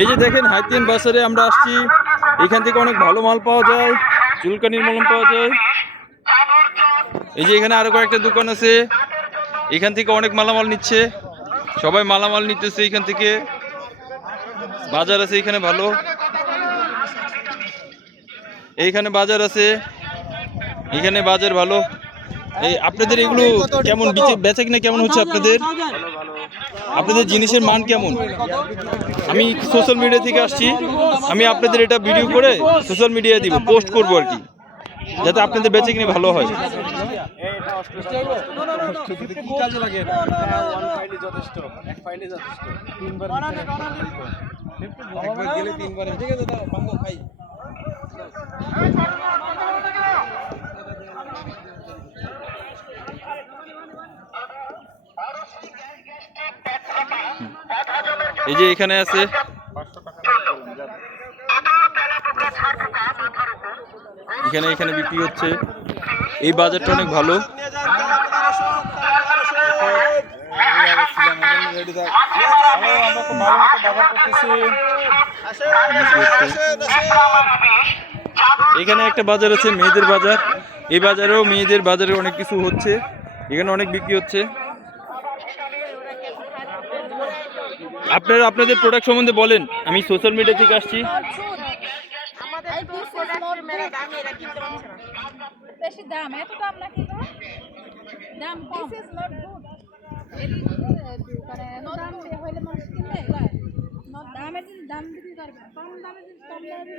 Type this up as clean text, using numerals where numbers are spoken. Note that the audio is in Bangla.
এই যে দেখেন হাইতিন বাজারে আমরা আসছি, এখান থেকে অনেক ভালো মাল পাওয়া যায়, চুলকানির মলম পাওয়া যায়। এই যে এখানে আরো কয়েকটা দোকান আছে, এখান থেকে অনেক মালামাল নিচ্ছে, সবাই মালামাল নিতেছে এখান থেকে। বাজার আছে এখানে ভালো, এইখানে বাজার আছে, এখানে বাজার ভালো। এই আপনাদের এগুলো কেমন বেচা কিনা কেমন হচ্ছে আপনাদের? আপনাদের জিনিসের মান কেমন? আমি সোশ্যাল মিডিয়া থেকে আসছি, আমি আপনাদের এটা ভিডিও করে সোশ্যাল মিডিয়ায় দিব, পোস্ট করবো আর কি, যাতে আপনাদের বেচা কিনে ভালো হয়। এই যে এখানে আছে, এখানে এখানে বিক্রি হচ্ছে। এই বাজারটা অনেক ভালো। এখানে একটা বাজার আছে মেয়েদের বাজার, এই বাজারেও মেয়েদের বাজারে অনেক কিছু হচ্ছে, এখানে অনেক বিক্রি হচ্ছে। আপনারা আপনাদের প্রোডাক্ট সম্বন্ধে বলেন, আমি সোশ্যাল মিডিয়া থেকে আসছি। বেশি দাম, এত দাম নাকি? দাম কম। দাম হইলে মানুষ কিনবে, দামের দাম দিতে পারবে, কম দামে কম দামে